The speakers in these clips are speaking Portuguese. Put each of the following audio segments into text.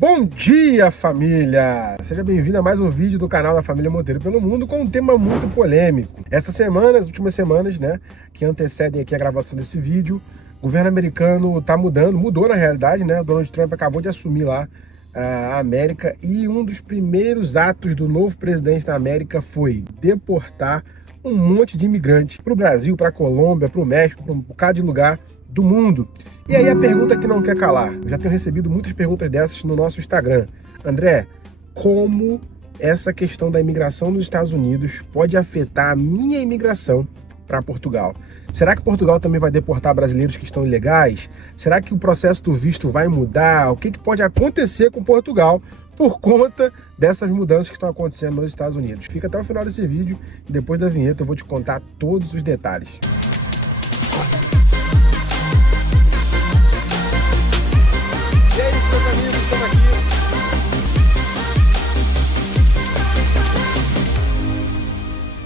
Bom dia, família! Seja bem-vindo a mais um vídeo do canal da Família Monteiro pelo Mundo com um tema muito polêmico. Essa semana, as últimas semanas, que antecedem aqui a gravação desse vídeo, o governo americano tá mudou na realidade, O Donald Trump acabou de assumir lá a América e um dos primeiros atos do novo presidente da América foi deportar um monte de imigrantes para o Brasil, para a Colômbia, para o México, para um bocado de lugar do mundo. E aí a pergunta que não quer calar, eu já tenho recebido muitas perguntas dessas no nosso Instagram. André, como essa questão da imigração nos Estados Unidos pode afetar a minha imigração para Portugal? Será que Portugal também vai deportar brasileiros que estão ilegais? Será que o processo do visto vai mudar? O que pode acontecer com Portugal por conta dessas mudanças que estão acontecendo nos Estados Unidos? Fica até o final desse vídeo e depois da vinheta eu vou te contar todos os detalhes. E aí, meus amigos, estamos aqui.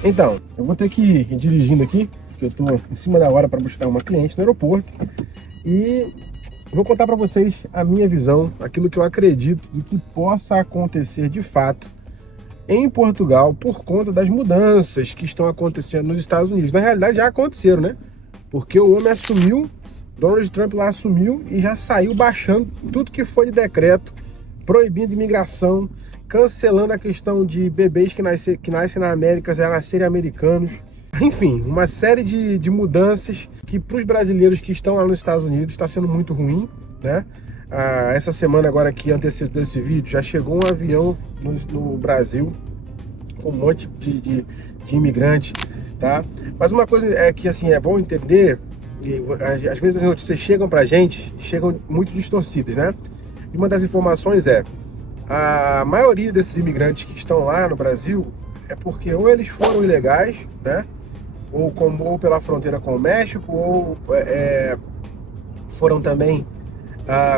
Então, eu vou ter que ir dirigindo aqui, porque eu estou em cima da hora para buscar uma cliente no aeroporto. E vou contar para vocês a minha visão, aquilo que eu acredito de que possa acontecer de fato em Portugal por conta das mudanças que estão acontecendo nos Estados Unidos. Na realidade já aconteceram, Porque o homem assumiu, Donald Trump lá assumiu e já saiu baixando tudo que foi de decreto, proibindo imigração, cancelando a questão de bebês que nascem na América já nascerem americanos. Enfim, uma série de mudanças que para os brasileiros que estão lá nos Estados Unidos está sendo muito ruim, Essa semana agora que antecedeu esse vídeo, já chegou um avião no Brasil com um monte de imigrante, tá? Mas uma coisa é que assim, é bom entender, e às vezes as notícias chegam pra gente, chegam muito distorcidas, E uma das informações é, a maioria desses imigrantes que estão lá no Brasil é porque ou eles foram ilegais, ou pela fronteira com o México, ou foram também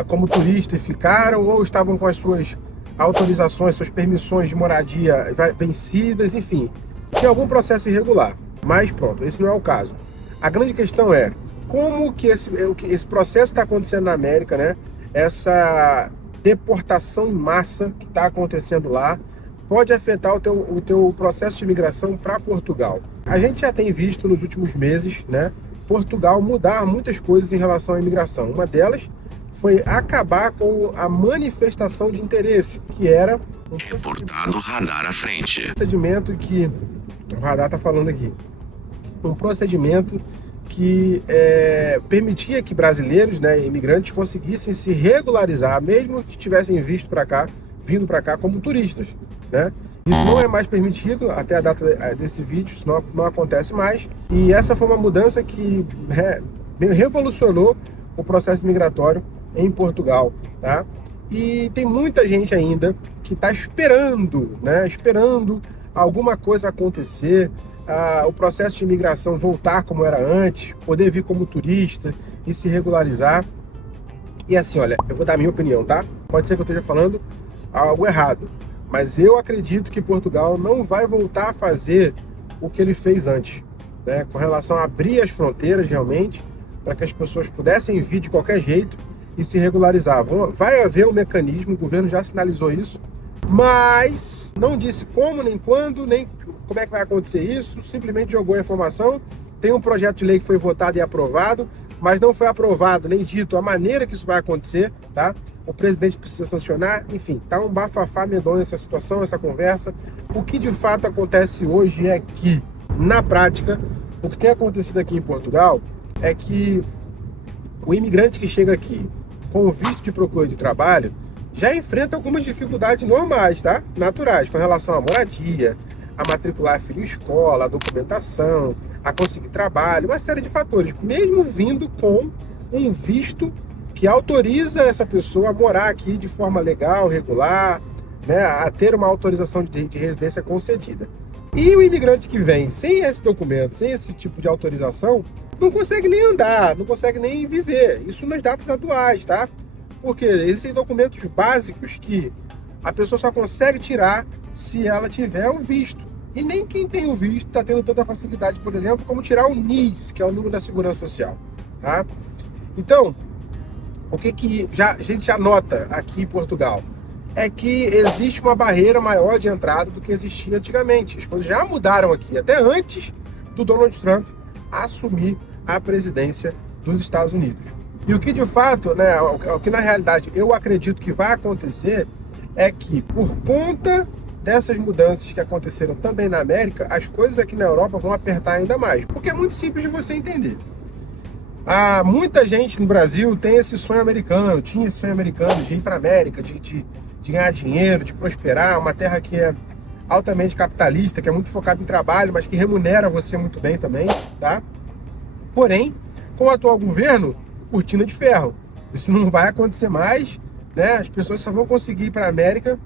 como turistas e ficaram, ou estavam com as suas autorizações, suas permissões de moradia vencidas, enfim, tem algum processo irregular. Mas pronto, esse não é o caso. A grande questão é como que esse processo está acontecendo na América, Essa deportação em massa que está acontecendo lá pode afetar o teu processo de imigração para Portugal. A gente já tem visto nos últimos meses, Portugal mudar muitas coisas em relação à imigração. Uma delas foi acabar com a manifestação de interesse, que era reportado radar à frente. Procedimento que o radar está falando aqui. Um procedimento que permitia que brasileiros, imigrantes, conseguissem se regularizar, mesmo que tivessem vindo para cá como turistas, Isso não é mais permitido até a data desse vídeo, isso não acontece mais. E essa foi uma mudança que revolucionou o processo migratório em Portugal, E tem muita gente ainda que está esperando, esperando alguma coisa acontecer, o processo de imigração voltar como era antes, poder vir como turista e se regularizar. E assim, olha, eu vou dar a minha opinião, Pode ser que eu esteja falando algo errado, mas eu acredito que Portugal não vai voltar a fazer o que ele fez antes, com relação a abrir as fronteiras realmente, para que as pessoas pudessem vir de qualquer jeito e se regularizar. Vai haver um mecanismo, o governo já sinalizou isso, mas não disse como, nem quando, nem como é que vai acontecer isso, simplesmente jogou a informação. Tem um projeto de lei que foi votado e aprovado, mas não foi aprovado nem dito a maneira que isso vai acontecer, O presidente precisa sancionar, enfim, tá um bafafá medonho essa situação, essa conversa. O que de fato acontece hoje é que, na prática, o que tem acontecido aqui em Portugal é que o imigrante que chega aqui com o visto de procura de trabalho já enfrenta algumas dificuldades normais, naturais, com relação à moradia, a matricular filho em escola, a documentação, a conseguir trabalho, uma série de fatores, mesmo vindo com um visto que autoriza essa pessoa a morar aqui de forma legal, regular, a ter uma autorização de residência concedida. E o imigrante que vem sem esse documento, sem esse tipo de autorização, não consegue nem andar, não consegue nem viver. Isso nas datas atuais, Porque existem documentos básicos que a pessoa só consegue tirar se ela tiver o visto. E nem quem tem o visto está tendo tanta facilidade, por exemplo, como tirar o NIS, que é o número da Segurança Social, Então, o que a gente já nota aqui em Portugal? é que existe uma barreira maior de entrada do que existia antigamente. As coisas já mudaram aqui, até antes do Donald Trump assumir a presidência dos Estados Unidos. E o que de fato, né, o que na realidade eu acredito que vai acontecer é que, por conta dessas mudanças que aconteceram também na América, as coisas aqui na Europa vão apertar ainda mais. Porque é muito simples de você entender. Muita gente no Brasil tem esse sonho americano, tinha esse sonho americano de ir para a América, de ganhar dinheiro, de prosperar, uma terra que é altamente capitalista, que é muito focada em trabalho, mas que remunera você muito bem também, tá? Porém, com o atual governo, cortina de ferro. Isso não vai acontecer mais, né? As pessoas só vão conseguir ir para a América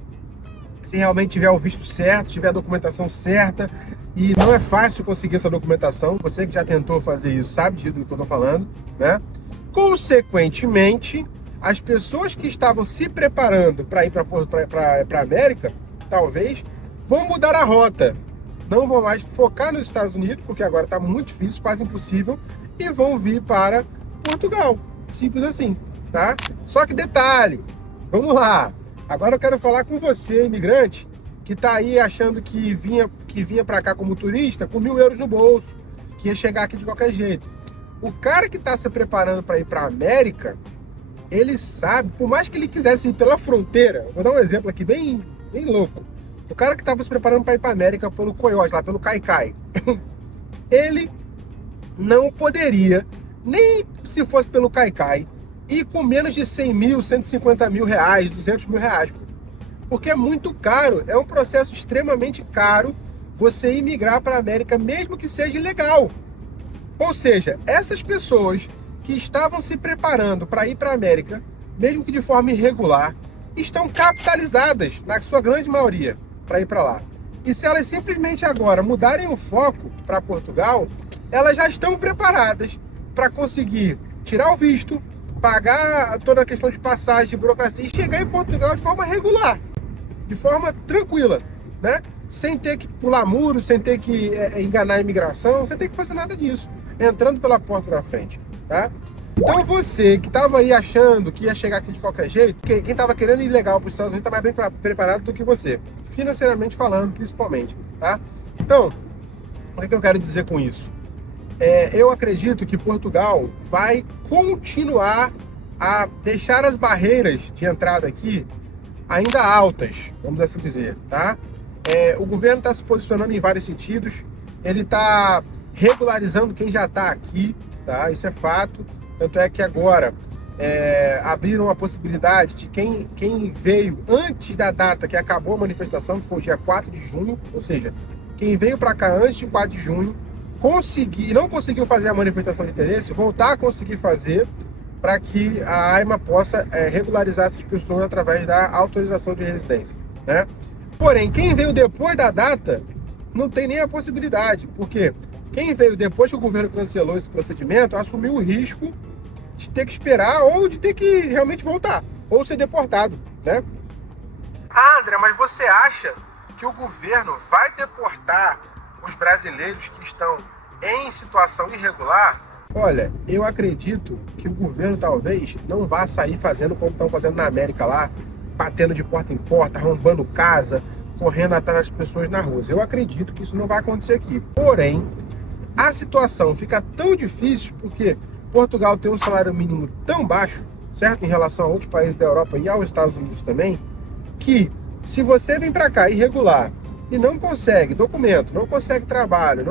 se realmente tiver o visto certo, tiver a documentação certa, e não é fácil conseguir essa documentação. Você que já tentou fazer isso sabe do que eu estou falando, né? Consequentemente, as pessoas que estavam se preparando para ir para a América, talvez, vão mudar a rota. Não vão mais focar nos Estados Unidos, porque agora está muito difícil, quase impossível, e vão vir para Portugal. Simples assim, tá? Só que detalhe, vamos lá. Agora eu quero falar com você, imigrante, que está aí achando que vinha para cá como turista com 1.000 euros no bolso, que ia chegar aqui de qualquer jeito. O cara que está se preparando para ir para a América, ele sabe, por mais que ele quisesse ir pela fronteira, vou dar um exemplo aqui bem louco. O cara que estava se preparando para ir para a América pelo Coiote, lá pelo Caicai, ele não poderia, nem se fosse pelo Caicai, ir com menos de 100 mil, 150 mil reais, 200 mil reais. Porque é muito caro, é um processo extremamente caro você imigrar para a América, mesmo que seja ilegal. Ou seja, essas pessoas que estavam se preparando para ir para a América, mesmo que de forma irregular, estão capitalizadas, na sua grande maioria, para ir para lá. E se elas simplesmente agora mudarem o foco para Portugal, elas já estão preparadas para conseguir tirar o visto, pagar toda a questão de passagem, de burocracia e chegar em Portugal de forma regular, de forma tranquila, né? Sem ter que pular muros, sem ter que enganar a imigração, sem ter que fazer nada disso, entrando pela porta da frente, tá? Então você que estava aí achando que ia chegar aqui de qualquer jeito, quem estava querendo ir legal para os Estados Unidos está mais bem preparado do que você, financeiramente falando, principalmente, tá? Então, o que eu quero dizer com isso? Eu acredito que Portugal vai continuar a deixar as barreiras de entrada aqui ainda altas, vamos assim dizer, tá? O governo está se posicionando em vários sentidos, ele está regularizando quem já está aqui, tá? Isso é fato. Tanto é que agora abriram a possibilidade de quem veio antes da data que acabou a manifestação, que foi o dia 4 de junho, ou seja, quem veio para cá antes de 4 de junho, não conseguiu fazer a manifestação de interesse, voltar a conseguir fazer, para que a AIMA possa regularizar essas pessoas através da autorização de residência, né? Porém, quem veio depois da data não tem nem a possibilidade, porque quem veio depois que o governo cancelou esse procedimento assumiu o risco de ter que esperar ou de ter que realmente voltar, ou ser deportado, né? André, mas você acha que o governo vai deportar os brasileiros que estão em situação irregular? Olha, eu acredito que o governo talvez não vá sair fazendo como estão fazendo na América lá, batendo de porta em porta, arrombando casa, correndo atrás das pessoas na rua. Eu acredito que isso não vai acontecer aqui. Porém, a situação fica tão difícil porque Portugal tem um salário mínimo tão baixo, certo? Em relação a outros países da Europa e aos Estados Unidos também, que se você vem para cá irregular e não consegue documento, não consegue trabalho,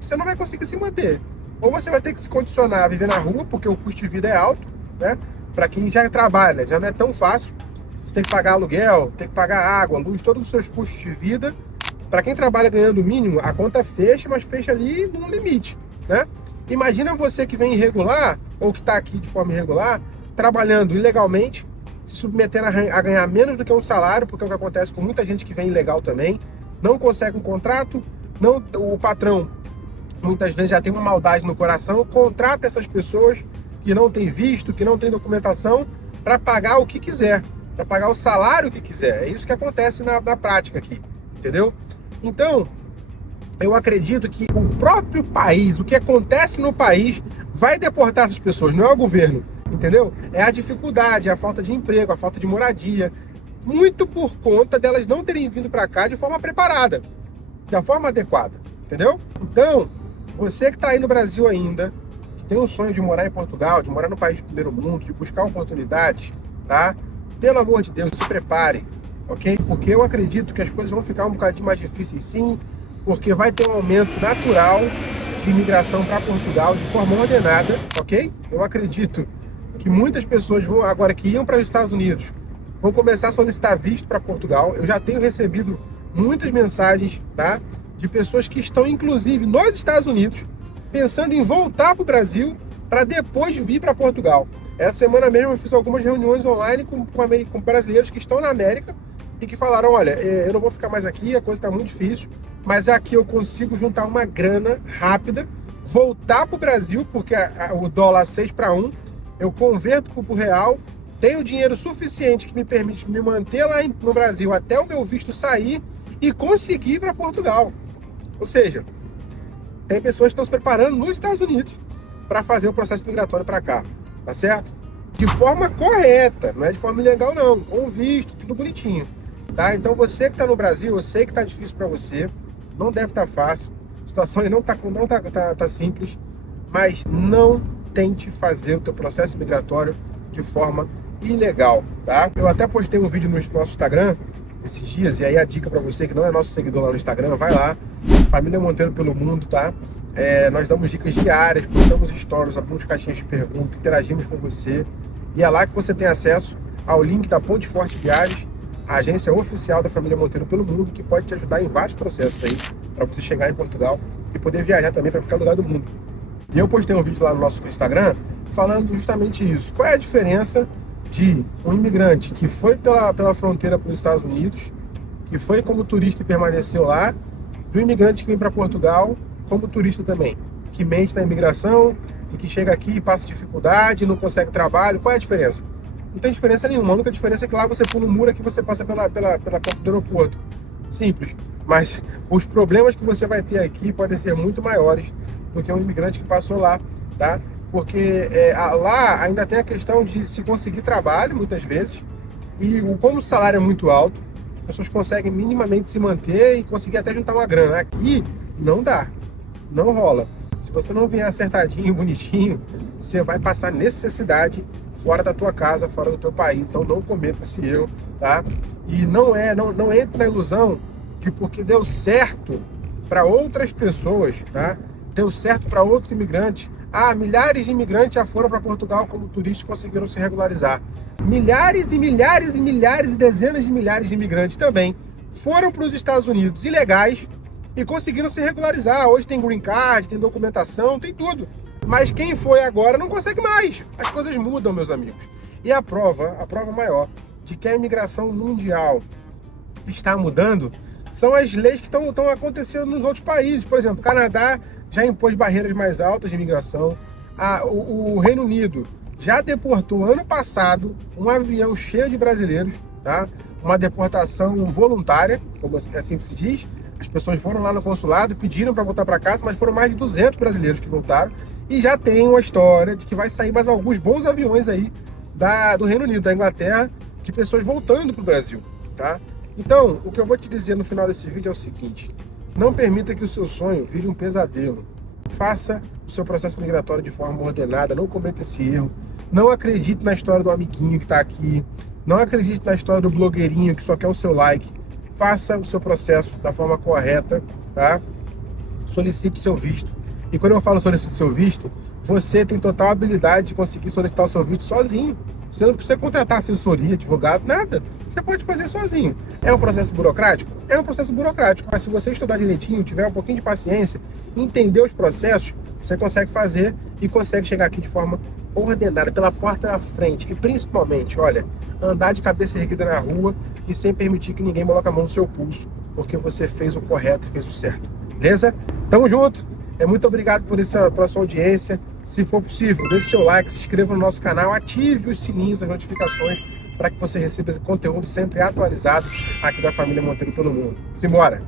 você não vai conseguir se manter. Ou você vai ter que se condicionar a viver na rua, porque o custo de vida é alto, né? Para quem já trabalha, já não é tão fácil. Você tem que pagar aluguel, tem que pagar água, luz, todos os seus custos de vida. Para quem trabalha ganhando o mínimo, a conta fecha, mas fecha ali num limite, né? Imagina você que vem irregular, ou que está aqui de forma irregular, trabalhando ilegalmente, se submetendo a ganhar menos do que um salário, porque é o que acontece com muita gente que vem ilegal também, não consegue um contrato, o patrão muitas vezes já tem uma maldade no coração, contrata essas pessoas que não têm visto, que não têm documentação, para pagar o que quiser, para pagar o salário que quiser. É isso que acontece na prática aqui, entendeu? Então, eu acredito que o próprio país, o que acontece no país, vai deportar essas pessoas, não é o governo, entendeu? É a dificuldade, é a falta de emprego, a falta de moradia. muito por conta delas não terem vindo para cá de forma preparada, da forma adequada, entendeu? Então, você que está aí no Brasil ainda, que tem um sonho de morar em Portugal, de morar no país do primeiro mundo, de buscar oportunidades, tá? Pelo amor de Deus, se prepare, ok? Porque eu acredito que as coisas vão ficar um bocadinho mais difíceis sim, porque vai ter um aumento natural de imigração para Portugal de forma ordenada, ok? Eu acredito que muitas pessoas vão agora que iam para os Estados Unidos vão começar a solicitar visto para Portugal. Eu já tenho recebido muitas mensagens, tá, de pessoas que estão inclusive nos Estados Unidos pensando em voltar para o Brasil para depois vir para Portugal. Essa semana mesmo eu fiz algumas reuniões online com brasileiros que estão na América e que falaram, olha, eu não vou ficar mais aqui, a coisa está muito difícil, mas aqui eu consigo juntar uma grana rápida, voltar para o Brasil, porque o dólar 6-1, eu converto para o real, tenho dinheiro suficiente que me permite me manter lá no Brasil até o meu visto sair e conseguir ir para Portugal. Ou seja, tem pessoas que estão se preparando nos Estados Unidos para fazer o processo migratório para cá, tá certo? De forma correta, não é de forma ilegal não, com visto, tudo bonitinho. Tá? Então você que está no Brasil, eu sei que está difícil para você, não deve estar fácil, a situação aí não tá simples, mas não tente fazer o teu processo migratório de forma ilegal, tá? Eu até postei um vídeo no nosso Instagram esses dias, e aí a dica para você que não é nosso seguidor lá no Instagram, vai lá, Família Monteiro pelo Mundo, tá? Nós damos dicas diárias, postamos stories, abrimos caixinhas de perguntas, interagimos com você, e é lá que você tem acesso ao link da Ponte Forte Viagens, a agência oficial da Família Monteiro pelo Mundo, que pode te ajudar em vários processos aí, para você chegar em Portugal e poder viajar também para qualquer lugar do mundo. E eu postei um vídeo lá no nosso Instagram falando justamente isso. Qual é a diferença de um imigrante que foi pela fronteira para os Estados Unidos, que foi como turista e permaneceu lá, de um imigrante que vem para Portugal como turista também, que mente na imigração e que chega aqui e passa dificuldade, não consegue trabalho? Qual é a diferença? Não tem diferença nenhuma. A única diferença é que lá você pula um muro, aqui você passa pela porta do aeroporto. Simples. Mas os problemas que você vai ter aqui podem ser muito maiores do que um imigrante que passou lá, tá? Porque lá ainda tem a questão de se conseguir trabalho, muitas vezes, e como o salário é muito alto, as pessoas conseguem minimamente se manter e conseguir até juntar uma grana. Aqui não dá, não rola. Se você não vier acertadinho, bonitinho, você vai passar necessidade fora da tua casa, fora do teu país. Então não cometa esse erro, tá? E não entre na ilusão de porque deu certo para outras pessoas, tá? Deu certo para outros imigrantes. Milhares de imigrantes já foram para Portugal como turistas e conseguiram se regularizar. Milhares e milhares e milhares e dezenas de milhares de imigrantes também foram para os Estados Unidos ilegais e conseguiram se regularizar. Hoje tem green card, tem documentação, tem tudo. Mas quem foi agora não consegue mais. As coisas mudam, meus amigos. E a prova maior de que a imigração mundial está mudando são as leis que estão acontecendo nos outros países. Por exemplo, o Canadá já impôs barreiras mais altas de imigração. O Reino Unido já deportou ano passado um avião cheio de brasileiros, tá? Uma deportação voluntária, como assim que se diz. As pessoas foram lá no consulado, pediram para voltar para casa, mas foram mais de 200 brasileiros que voltaram. E já tem uma história de que vai sair mais alguns bons aviões aí do Reino Unido, da Inglaterra, de pessoas voltando para o Brasil, tá? Então, o que eu vou te dizer no final desse vídeo é o seguinte: não permita que o seu sonho vire um pesadelo. Faça o seu processo migratório de forma ordenada, não cometa esse erro. Não acredite na história do amiguinho que está aqui. Não acredite na história do blogueirinho que só quer o seu like. Faça o seu processo da forma correta, tá? Solicite seu visto. E quando eu falo solicite seu visto, você tem total habilidade de conseguir solicitar o seu visto sozinho. Você não precisa contratar assessoria, advogado, nada. Você pode fazer sozinho. É um processo burocrático? É um processo burocrático. Mas se você estudar direitinho, tiver um pouquinho de paciência, entender os processos, você consegue fazer e consegue chegar aqui de forma ordenada, pela porta da frente. E principalmente, olha, andar de cabeça erguida na rua e sem permitir que ninguém coloque a mão no seu pulso, porque você fez o correto e fez o certo. Beleza? Tamo junto! Muito obrigado pela sua audiência. Se for possível, deixe seu like, se inscreva no nosso canal, ative os sininhos, as notificações, para que você receba esse conteúdo sempre atualizado aqui da Família Monteiro pelo Mundo. Simbora!